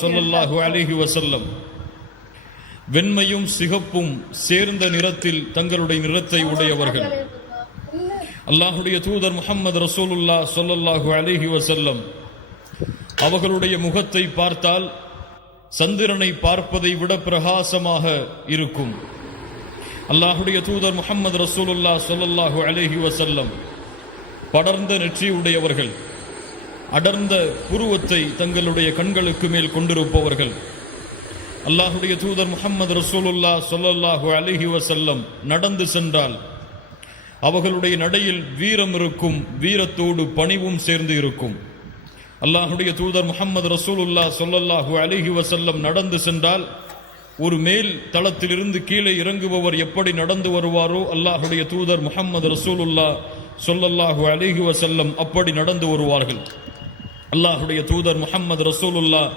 ஸல்லல்லாஹு அலைஹி வஸல்லம் வெண்மையும் சிகப்பும் சேர்ந்த நிறத்தில் தங்களுடைய நிறத்தை உடையவர்கள். அல்லாஹுடைய தூதர் முஹம்மது ரசூலுல்லாஹ் ஸல்லல்லாஹு அலைஹி வஸல்லம் அவர்களுடைய முகத்தை பார்த்தால் சந்திரனை பார்ப்பதை விட பிரகாசமாக இருக்கும். அல்லாஹுடைய தூதர் முஹம்மது ரசூலுல்லாஹ் ஸல்லல்லாஹு அலைஹி வஸல்லம் படர்ந்த நெற்றி உடையவர்கள், அடர்ந்த புருவத்தை தங்களுடைய கண்களுக்கு மேல் கொண்டிருப்பவர்கள். அல்லாஹுடைய தூதர் முஹம்மது ரசூலுல்லாஹ் ஸல்லல்லாஹு அலைஹி வஸல்லம் நடந்து சென்றால் அவர்களுடைய நடையில் வீரம் இருக்கும், வீரத்தோடு பணிவும் சேர்ந்து இருக்கும். அல்லாஹுடைய தூதர் முஹம்மது ரசூலுல்லாஹ் ஸல்லல்லாஹு அலைஹி வஸல்லம் நடந்து சென்றால் ஒரு மேல் தளத்திலிருந்து கீழே இறங்குபவர் எப்படி நடந்து வருவாரோ அல்லாஹுடைய தூதர் முஹம்மது ரசூலுல்லாஹ் ஸல்லல்லாஹு அலைஹி வஸல்லம் அப்படி நடந்து வருவார்கள். அல்லாஹுடைய தூதர் முஹம்மது ரசூலுல்லாஹ்